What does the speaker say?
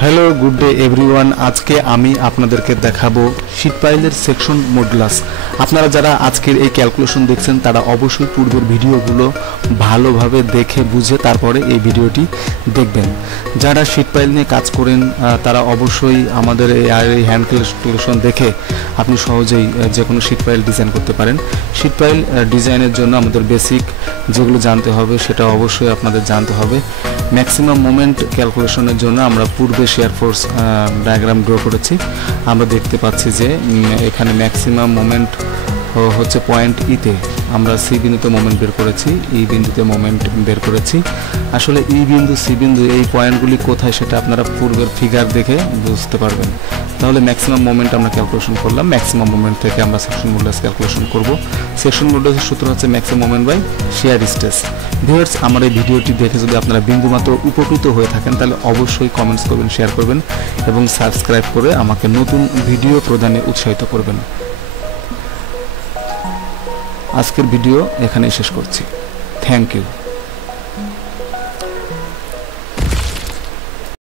Hello good day everyone. আজকে আমি আপনাদেরকে দেখাবো শীট পাইলের সেকশন মডুলাস। আপনারা যারা আজকের এই ক্যালকুলেশন দেখছেন তারা অবশ্যই পূর্বের ভিডিওগুলো ভালোভাবে দেখে বুঝে তারপরে এই ভিডিওটি দেখবেন। যারা শীট পাইল নিয়ে কাজ করেন তারা অবশ্যই আমাদের এই হ্যান্ড ক্যালকুলেশন দেখে আপনি সহজেই যে কোনো শীট পাইল ডিজাইন করতে পারেন। শীট পাইল ডিজাইনের জন্য আমাদের বেসিক যেগুলো জানতে হবে সেটা অবশ্যই আপনাদের জানতে হবে। ম্যাক্সিমাম মোমেন্ট ক্যালকুলেশনের জন্য আমরা পূর্বে শেয়ার ফোর্স ডায়াগ্রাম ড্র করেছি। আমরা দেখতে পাচ্ছি যে এখানে ম্যাক্সিমাম মোমেন্ট হচ্ছে পয়েন্ট ইতে আমরা সি বিন্দুতে মোমেন্ট বের করেছি, ই বিন্দুতে মোমেন্ট বের করেছি। আসলে ই বিন্দু সি বিন্দু এই পয়েন্টগুলি কোথায় সেটা আপনারা পূর্বের ফিগার দেখে বুঝতে পারবেন। তাহলে ম্যাক্সিমাম মোমেন্ট আমরা ক্যালকুলেশন করলাম, ম্যাক্সিমাম মোমেন্ট থেকে আমরা সেকশন মডুলাস ক্যালকুলেশন করব। সেকশন মডুলাসের সূত্র হচ্ছে maximum moment by shear stress. Viewers, আমার এই ভিডিওটি দেখে যদি আপনারা বিন্দুমাত্র উপকৃত হয়ে থাকেন তাহলে অবশ্যই কমেন্টস করবেন, শেয়ার করবেন এবং সাবস্ক্রাইব করে আমাকে নতুন ভিডিও প্রদানে উৎসাহিত করবেন। আজকের ভিডিও এখানেই শেষ করছি। Thank you.